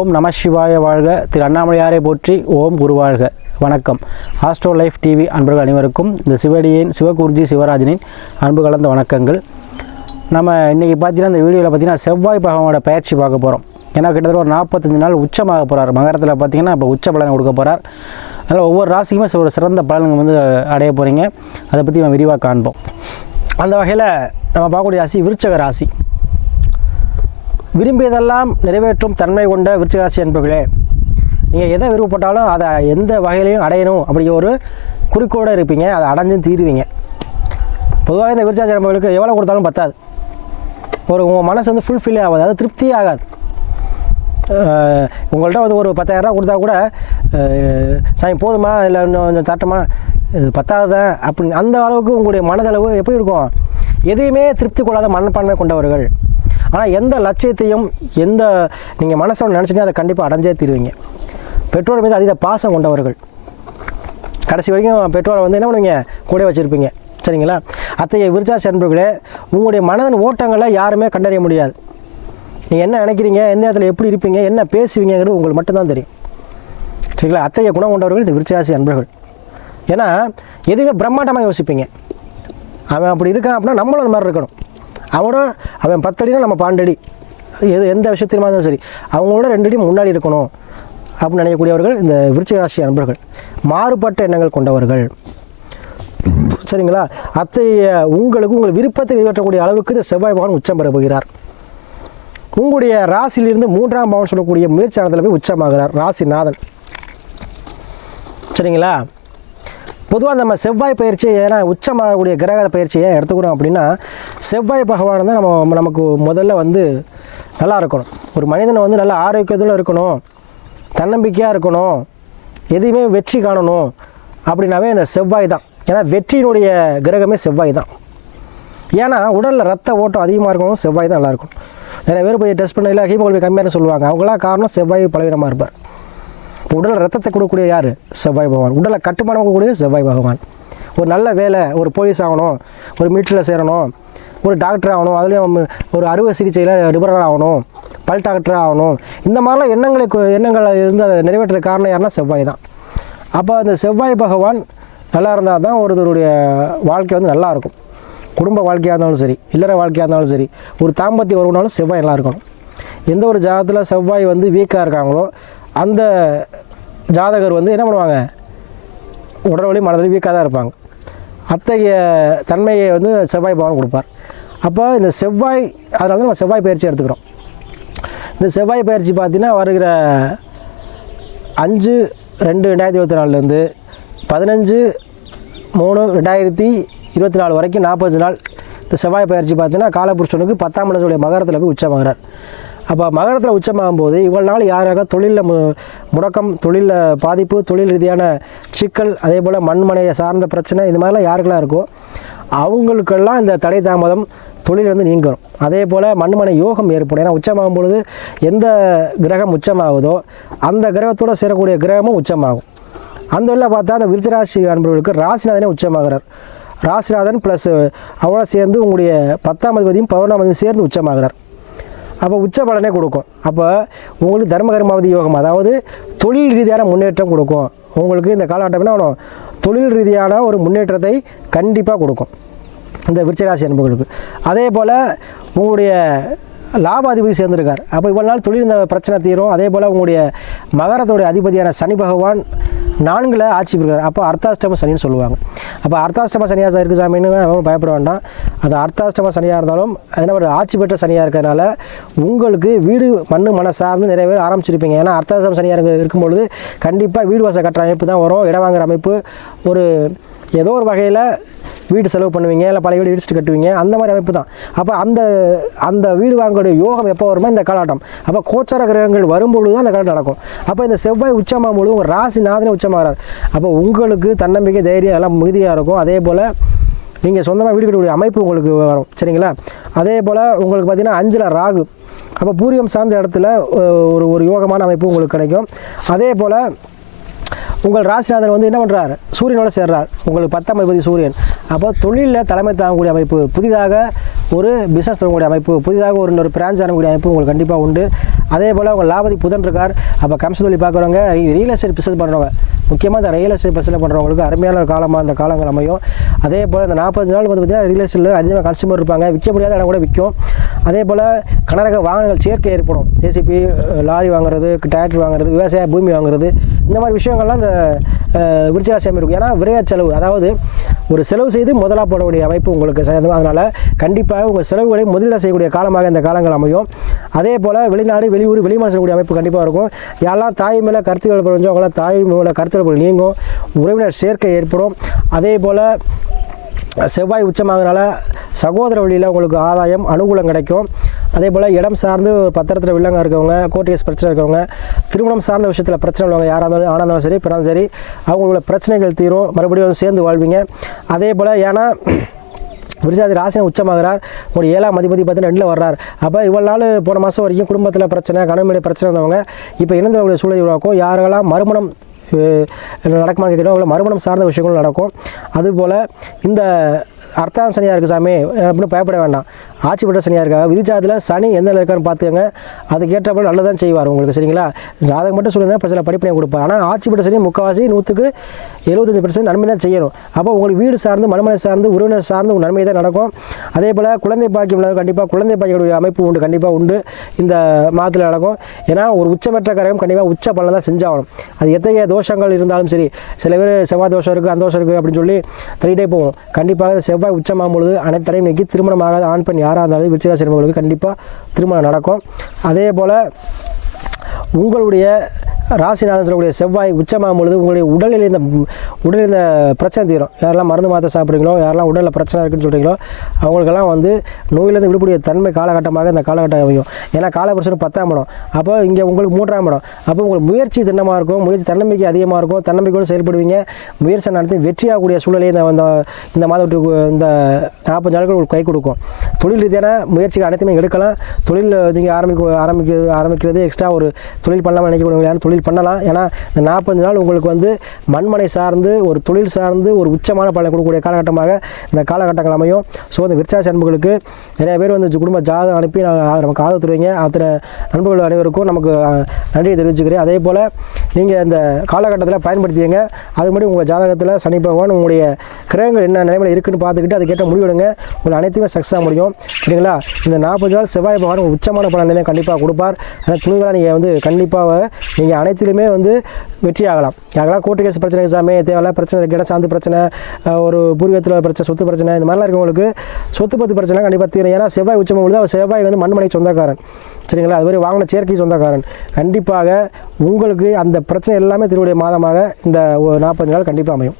ஓம் நம சிவாய வாழ்க. திரு அண்ணாமலையாரை போற்றி ஓம் குருவாழ்க வணக்கம். ஆஸ்ட்ரோ லைஃப் டிவி அன்பர்கள் அனைவருக்கும் இந்த சிவடியின் சிவகுருஜி சிவராஜனின் அன்பு கலந்த வணக்கங்கள். நம்ம இன்றைக்கி பார்த்தீங்கன்னா இந்த வீடியோவில் பார்த்தீங்கன்னா செவ்வாய் பகவானோட பயிற்சி பார்க்க போகிறோம் ஏன்னா கிட்டத்தட்ட ஒரு நாற்பத்தஞ்சு நாள் உச்சமாக போகிறார் மகரத்தில் பார்த்தீங்கன்னா இப்போ உச்ச பலனை கொடுக்க போகிறார் அதனால் ஒவ்வொரு ராசிக்குமே ஒரு சிறந்த பலன்கள் வந்து அடைய போகிறீங்க அதை பற்றி நம்ம விரிவாக காண்போம். அந்த வகையில் நம்ம பார்க்கக்கூடிய ராசி விருச்சக ராசி. விரும்பியதெல்லாம் நிறைவேற்றும் தன்மை கொண்ட விருச்சிகராசி என்பர்களே நீங்கள் எதை விருப்பப்பட்டாலும் அதை எந்த வகையிலையும் அடையணும் அப்படிங்கிற ஒரு குறிக்கோடு இருப்பீங்க. அதை அடைஞ்சும் தீருவீங்க. பொதுவாக இந்த விருச்சிகராசி என்பவர்களுக்கு எவ்வளோ கொடுத்தாலும் பத்தாது. ஒரு உங்கள் மனசு வந்து ஃபுல்ஃபில் ஆகாது. அது திருப்தியே ஆகாது. உங்கள்கிட்ட வந்து ஒரு பத்தாயிரரூபா கொடுத்தா கூட சாமி போதுமா? இல்லை இன்னும் கொஞ்சம் தட்டமா இது பத்தாவதான் அப்படி அந்த அளவுக்கு உங்களுடைய மனதளவு எப்படி இருக்கும்? எதையுமே திருப்தி கொள்ளாத மனப்பான்மை கொண்டவர்கள். ஆனால் எந்த லட்சியத்தையும் எந்த நீங்கள் மனசோட நினச்சிட்டே அதை கண்டிப்பாக அடைஞ்சே தீருவீங்க. பெற்றோர் மீது அதீத பாசம் கொண்டவர்கள். கடைசி வரைக்கும் பெற்றோரை வந்து என்ன பண்ணுவீங்க? கூட வச்சுருப்பீங்க. சரிங்களா? அத்தகைய விருச்சா சென்பர்களே உங்களுடைய மனதின் ஓட்டங்களை யாருமே கண்டறிய முடியாது. நீங்கள் என்ன நினைக்கிறீங்க? எந்த இடத்துல எப்படி இருப்பீங்க? என்ன பேசுவீங்கிறது உங்களுக்கு மட்டும்தான் தெரியும். சரிங்களா? அத்தகைய குணம் கொண்டவர்கள் இந்த விருச்சாசி அன்பர்கள். ஏன்னா எதுவுமே பிரம்மாண்டமாக யோசிப்பீங்க. அவன் அப்படி இருக்கான் அப்படின்னா நம்மளும் அந்த மாதிரி இருக்கணும். அவனும் அவன் பத்தடினா நம்ம பாண்டடி. எது எந்த விஷயத்திலுமா இருந்தாலும் சரி. அவங்களோட ரெண்டு அடி முன்னாடி இருக்கணும் அப்படின்னு நினைக்கக்கூடியவர்கள் இந்த விருச்சிக ராசி அன்பர்கள் மாறுபட்ட எண்ணங்கள் கொண்டவர்கள். சரிங்களா? அத்தகைய உங்களுக்கு உங்கள் விருப்பத்தை நிறைவேற்றக்கூடிய அளவுக்கு இந்த செவ்வாய் பகவான் உச்சம் பெற போகிறார். உங்களுடைய ராசியிலிருந்து மூன்றாம் பவன் சொல்லக்கூடிய முயற்சியானதில் போய் உச்சமாகிறார் ராசிநாதன். சரிங்களா? பொதுவாக நம்ம செவ்வாய் பயிற்சி ஏன்னா உச்சமாகக்கூடிய கிரக பயிற்சியை ஏன் எடுத்துக்கிறோம் அப்படின்னா செவ்வாய் பகவான் தான் நம்ம நமக்கு முதல்ல வந்து நல்லா இருக்கணும். ஒரு மனிதனை வந்து நல்ல ஆரோக்கியத்தில் இருக்கணும் தன்னம்பிக்கையாக இருக்கணும் எதையுமே வெற்றி காணணும் அப்படின்னாவே இந்த செவ்வாய் தான். ஏன்னா வெற்றியினுடைய கிரகமே செவ்வாய் தான். ஏன்னா உடலில் ரத்த ஓட்டம் அதிகமாக இருக்கணும் செவ்வாய் தான் நல்லாயிருக்கும் நிறைய பேர் போய் டெஸ்ட் பண்ணல ஹீமோகுளோபின் கம்மியாக சொல்லுவாங்க. அவங்களாம் காரணம் செவ்வாய் பலவீனமாக இருப்பார். உடல் ரத்தத்தை கொடுக்கக்கூடிய யார்? செவ்வாய் பகவான். உடலை கட்டுமானம் கொடுக்கக்கூடிய செவ்வாய் பகவான். ஒரு நல்ல வேலை ஒரு போலீஸ் ஆகணும் ஒரு மீட்டரில் சேரணும் ஒரு டாக்டர் ஆகணும் அதுலேயும் ஒரு அறுவை சிகிச்சையில் நிபுணர் ஆகணும் பல் டாக்டராக ஆகணும். இந்த மாதிரிலாம் எண்ணங்களை எண்ணங்களை இருந்து அதை நிறைவேற்ற காரணம் யாருன்னா செவ்வாய் தான். அப்போ அந்த செவ்வாய் பகவான் நல்லா இருந்தால் தான் ஒருத்தருடைய வாழ்க்கை வந்து நல்லாயிருக்கும் குடும்ப வாழ்க்கையாக இருந்தாலும் சரி இல்லற வாழ்க்கையாக இருந்தாலும் சரி ஒரு தாம்பத்தியம் உறவுனாலும் செவ்வாய் நல்லா இருக்கணும். எந்த ஒரு ஜாதத்தில் செவ்வாய் வந்து வீக்காக இருக்காங்களோ அந்த ஜாதகர் வந்து என்ன பண்ணுவாங்க? உடல் வழி மனதில் வீக்காக தான் இருப்பாங்க. அத்தகைய தன்மையை வந்து செவ்வாய் பகவான் கொடுப்பார். அப்போ இந்த செவ்வாய் அதனால நம்ம செவ்வாய் பயிற்சி எடுத்துக்கிறோம். இந்த செவ்வாய் பயிற்சி பார்த்தீங்கன்னா வருகிற அஞ்சு ரெண்டு ரெண்டாயிரத்தி இருபத்தி நாலுலேருந்து பதினஞ்சு மூணு ரெண்டாயிரத்தி இருபத்தி நாலு வரைக்கும் நாற்பது நாள் இந்த செவ்வாய் பயிற்சி பார்த்தீங்கன்னா காலபுருஷனுக்கு பத்தாம் இடத்துடைய மகரத்தில் போய் உச்சமாகிறார். அப்போ மகரத்தில் உச்சமாகும் போது இவ்வளோ நாள் யாராக தொழிலில் மு முடக்கம் தொழிலில் பாதிப்பு தொழில் ரீதியான சிக்கல் அதே போல் மண்மனையை சார்ந்த பிரச்சனை இது மாதிரிலாம் யாருக்கெல்லாம் இருக்கோ அவங்களுக்கெல்லாம் இந்த தடை தாமதம் தொழில் வந்து நீங்கும் அதே போல் மண்மனை யோகம் ஏற்படும். ஏன்னா உச்சமாகும் பொழுது எந்த கிரகம் உச்சமாகுதோ அந்த கிரகத்தோட சேரக்கூடிய கிரகமும் உச்சமாகும். அந்த வழியில் பார்த்தா அந்த விருச்சராசி அன்பர்களுக்கு ராசிநாதனே உச்சமாகிறார். ராசிநாதன் ப்ளஸ் அவளை சேர்ந்து உங்களுடைய பத்தாம் அதிபதியும் பதினொன்றாம் அதிபதியும் சேர்ந்து உச்சமாகிறார். அப்போ உச்ச பலனே கொடுக்கும். அப்போ உங்களுக்கு தர்ம கர்மாவதி யோகம் அதாவது தொழில் ரீதியான முன்னேற்றம் கொடுக்கும். உங்களுக்கு இந்த காலகட்டம் என்ன தொழில் ரீதியான ஒரு முன்னேற்றத்தை கண்டிப்பாக கொடுக்கும். இந்த விருச்சராசி அன்புகளுக்கு. அதே போல் உங்களுடைய லாபாதிபதி சேர்ந்திருக்கார். அப்போ இவ்வளோ நாள் தொழில் இந்த பிரச்சனை தீரும். அதே போல் உங்களுடைய மகரத்துடைய அதிபதியான சனி பகவான் நான்கில் ஆட்சி பெறுகிறார் அப்போ அர்த்தாஷ்டம சனின்னு சொல்லுவாங்க. அப்போ அர்த்தாஷ்டம சனியாக இருக்குது சாமின்னு அவன் பயப்பட வேண்டாம். அது அர்த்தாஷ்டம சனியாக இருந்தாலும் அதனால் ஒரு ஆட்சி பெற்ற சனியாக இருக்கிறதுனால உங்களுக்கு வீடு மண்ணு மன சார்ந்து நிறைய பேர் ஆரம்பிச்சிருப்பீங்க. ஏன்னா அர்த்தாஷ்டம சனியாக இருக்கும்பொழுது கண்டிப்பாக வீடு வாசல் கட்டுற அமைப்பு தான் வரும். இடம் வாங்குகிற அமைப்பு ஒரு ஏதோ ஒரு வகையில் வீடு செலவு பண்ணுவீங்க இல்லை பழைய வீடு இடிச்சுட்டு கட்டுவீங்க அந்த மாதிரி அமைப்பு தான் அப்போ அந்த அந்த வீடு வாங்கக்கூடிய யோகம் எப்போ வருமோ இந்த காலாட்டம். அப்போ கோச்சார கிரகங்கள் வரும்பொழுது தான் அந்த கலாட்டம் நடக்கும். அப்போ இந்த செவ்வாய் உச்சமாகும் பொழுது உங்கள் ராசி நாதனே உச்சமாகிறார் அப்போ உங்களுக்கு தன்னம்பிக்கை தைரியம் எல்லாம் மிகுதியாக இருக்கும். அதே போல் நீங்கள் சொந்தமாக வீடு கட்டக்கூடிய அமைப்பு உங்களுக்கு வரும். சரிங்களா? அதே போல் உங்களுக்கு பார்த்திங்கன்னா அஞ்சில் ராகு. அப்போ பூரியம் சார்ந்த இடத்துல ஒரு ஒரு யோகமான அமைப்பு உங்களுக்கு கிடைக்கும். அதே போல் உங்கள் ராசிநாதன் வந்து என்ன பண்ணுறார் சூரியனோட சேர்றார். உங்களுக்கு பத்தாம் அதிபதி சூரியன். அப்போ தொழிலில் தலைமை தாங்கக்கூடிய அமைப்பு புதிதாக ஒரு பிஸ்னஸ் தொடங்கக்கூடிய அமைப்பு புதிதாக ஒரு இன்னொரு பிரான்ச் ஆரம்பிக்கக்கூடிய அமைப்பு உங்களுக்கு கண்டிப்பாக உண்டு. அதே போல் அவங்க லாபதி புதன் இருக்கார். அப்போ கம்ச பார்க்குறவங்க ரியல் எஸ்டேட் பிஸ்னஸ் பண்ணுறவங்க முக்கியமாக இந்த ரியல் எஸ்டேட் பிஸ்னஸ் பண்ணுறவங்களுக்கு அருமையான ஒரு காலமாக அந்த காலங்கள் அமையும். அதே போல் இந்த நாற்பது நாள் வந்து பார்த்தீங்கன்னா ரியல் எஸ்டேட்டில் அதிகமாக கன்சியூமர் இருப்பாங்க. விற்க முடியாத இடம் கூட விற்கும். அதே போல் கனரக வாகனங்கள் சேர்க்கை ஏற்படும். ஜேசிபி லாரி வாங்குறது டிராக்டர் வாங்குறது விவசாய பூமி வாங்குறது. இந்த மாதிரி விஷயங்கள்லாம் இந்த விருச்சிகாசியம் இருக்கும் ஏன்னா விரைய செலவு அதாவது ஒரு செலவு செய்து முதலாக போடக்கூடிய அமைப்பு உங்களுக்கு அதனால் கண்டிப்பாக உங்கள் செலவுகளை முதலீடு செய்யக்கூடிய காலமாக இந்த காலங்கள் அமையும். அதே போல் வெளிநாடு வெளியூர் வெளிமாநில செய்யக்கூடிய அமைப்பு கண்டிப்பாக இருக்கும். யாரெல்லாம் தாய் மேலே கருத்துக்கள் புரிஞ்சோ அவங்களாம் தாய் மேலே கருத்துக்கள் நீங்கும். உறவினர் சேர்க்கை ஏற்படும். அதே போல் செவ்வாய் உச்சமாகனால சகோதர வழியில் உங்களுக்கு ஆதாயம் அனுகூலம் கிடைக்கும். அதே போல் இடம் சார்ந்து பத்திரத்தில் வில்லங்க இருக்கவங்க கோர்ட் கேஸ் பிரச்சனை இருக்கவங்க திருமணம் சார்ந்த விஷயத்தில் பிரச்சனை உள்ளவங்க யாராக இருந்தாலும் ஆனா இருந்தாலும் சரி பிறந்தாலும் சரி அவங்களோட பிரச்சனைகள் தீரும். மறுபடியும் வந்து சேர்ந்து வாழ்வீங்க. அதே போல் ஏன்னா விருஜாதி ராசினை உச்சமாகிறார். ஒரு ஏழாம் மதிப்பதி பார்த்தீங்கன்னா ரெண்டில் வர்றார். அப்போ இவ்வளோ நாள் போன மாதம் வரைக்கும் குடும்பத்தில் பிரச்சனை கணவனுடைய பிரச்சனை இருந்தவங்க இப்போ இணைந்தவங்களுடைய சூழலை உருவாக்கும். யாரெல்லாம் மறுமணம் அஹ், நடக்குமான்னு கேட்கணும் அவங்கள மறுமணம் சார்ந்த விஷயங்களும் நடக்கும். அதுபோல் இந்த அர்த்தாம் சனியாக இருக்குது சாமி. அப்படின்னு பயப்பட வேண்டாம். ஆட்சி பெற்ற சனியாக இருக்காங்க. விதிச்சாதில் சனி எந்த இருக்கான்னு பார்த்துக்கங்க. அதுக்கேற்றப்போ நல்லதான் செய்வார் உங்களுக்கு சரிங்களா? ஜாதகம் மட்டும் சொல்லுங்கள் பிரச்சனை படிப்பினை கொடுப்பார். ஆனால் ஆட்சி பெற்ற சனி முக்கால்வாசி நூற்றுக்கு எழுபத்தஞ்சு பர்சன்ட் நன்மை தான் செய்யணும். அப்போ உங்களுக்கு வீடு சார்ந்து மனமனை சார்ந்து உறவினர் சார்ந்து உங்கள் நன்மை தான் நடக்கும். அதே போல் குழந்தை பாக்கியம் கண்டிப்பாக குழந்தை பாக்கியுடைய அமைப்பு உண்டு கண்டிப்பாக உண்டு. இந்த மாதத்தில் நடக்கும். ஏன்னா ஒரு உச்சமற்ற கரகம் கண்டிப்பாக உச்ச பலன் தான் செஞ்சாகணும். அது எத்தகைய தோஷங்கள் இருந்தாலும் சரி சில பேர் செவ்வாய் தோஷம் இருக்குது அந்த தோஷம் இருக்குது அப்படின்னு சொல்லி தள்ளிகிட்டே போவோம் கண்டிப்பாக செவ்வாய் உச்சமாகும் பொழுது அனைத்து தடையும் நீக்கி திருமணமாகாத. ஆண் பெண் யாராக இருந்தாலும் விருச்சிகராசி சிறுவர்களுக்கு கண்டிப்பாக திருமணம் நடக்கும். அதே போல் உங்களுடைய ராசிநாதன் சொல்லக்கூடிய செவ்வாய் உச்சமாகும் பொழுது உங்களுடைய உடலில் இந்த உடலில் இந்த பிரச்சனை தீரும். யாரெல்லாம் மருந்து மாத்திரை சாப்பிட்றீங்களோ யாரெல்லாம் உடலில் பிரச்சனை இருக்குன்னு சொல்கிறீங்களோ அவங்களுக்கெல்லாம் வந்து நோயிலேருந்து விடக்கூடிய தன்மை காலகட்டமாக இந்த காலகட்டம் அமையும். ஏன்னா காலபுருஷன் பத்தாம் இடம். அப்போ இங்கே உங்களுக்கு மூன்றாம் இடம். அப்போ உங்களுக்கு முயற்சி திண்ணமாக இருக்கும் முயற்சி தன்னம்பிக்கை அதிகமாக இருக்கும் தன்னம்பிக்கையோடு செயல்படுவீங்க. முயற்சி நடத்தி வெற்றியாகக்கூடிய சூழலை இந்த இந்த இந்த மாதத்துக்கு இந்த நாற்பது நாட்கள் உங்களுக்கு கை கொடுக்கும். தொழில் ரீதியான முயற்சிகள் அனைத்துமே எடுக்கலாம். தொழில் நீங்கள் ஆரம்பிக்க ஆரம்பிக்க ஆரம்பிக்கிறது எக்ஸ்ட்ரா ஒரு தொழில் பண்ணலாம்னு நினைக்கக்கூடிய தொழில் பண்ணலாம். ஏன்னா இந்த நாற்பது நாள் உங்களுக்கு வந்து மண்மனை சார்ந்து ஒரு தொழில் சார்ந்து ஒரு உச்சமான பலன் கொடுக்கக்கூடிய காலகட்டமாக இந்த காலகட்டங்கள் அமையும். ஸோ இந்த விருச்சாசி நண்பர்களுக்கு நிறைய பேர் வந்து குடும்ப ஜாதகம் அனுப்பி நான் நமக்கு ஆதரவு தருவீங்க. அத்தனை நண்பர்கள் அனைவருக்கும் நமக்கு நன்றி நன்றியை தெரிவிச்சுக்கிறேன். அதே போல் நீங்கள் இந்த காலகட்டத்தில் பயன்படுத்திங்க அது மாதிரி உங்கள் ஜாதகத்தில் சனி பகவான் உங்களுடைய கிரகங்கள் என்ன நிலைமையில் இருக்குன்னு பார்த்துக்கிட்டு அதுக்கேற்ற முடிவெடுங்க உங்களுக்கு அனைத்துமே சக்ஸாக முடியும். சரிங்களா? இந்த நாற்பது நாள் செவ்வாய் பகவான் உச்சமான பலனை கண்டிப்பாக கொடுப்பார். ஆனால் துணிவெல்லாம் நீங்கள் வந்து கண்டிப்பாக நீங்கள் அனைத்திலுமே வந்து வெற்றி ஆகலாம் யாரெல்லாம் கோர்ட்டு கேஸ் பிரச்சனை எக்ஸாமே தேவையில்ல பிரச்சனை இருக்கு இடம் சார்ந்து பிரச்சனை ஒரு பூர்வீகத்தில் பிரச்சனை சொத்து பிரச்சனை இந்த மாதிரிலாம் இருக்கவங்களுக்கு சொத்து பத்து பிரச்சனை கண்டிப்பாக தீரும். ஏன்னா செவ்வாய் உச்சம் பொழுது அவர் செவ்வாய் வந்து மண்மனை சொந்தக்காரன். சரிங்களா? அது மாதிரி வாங்கின சேர்க்கை சொந்தக்காரன். கண்டிப்பாக உங்களுக்கு அந்த பிரச்சனை எல்லாமே திருவுடைய மாதமாக இந்த நாற்பது நாள் கண்டிப்பாக அமையும்.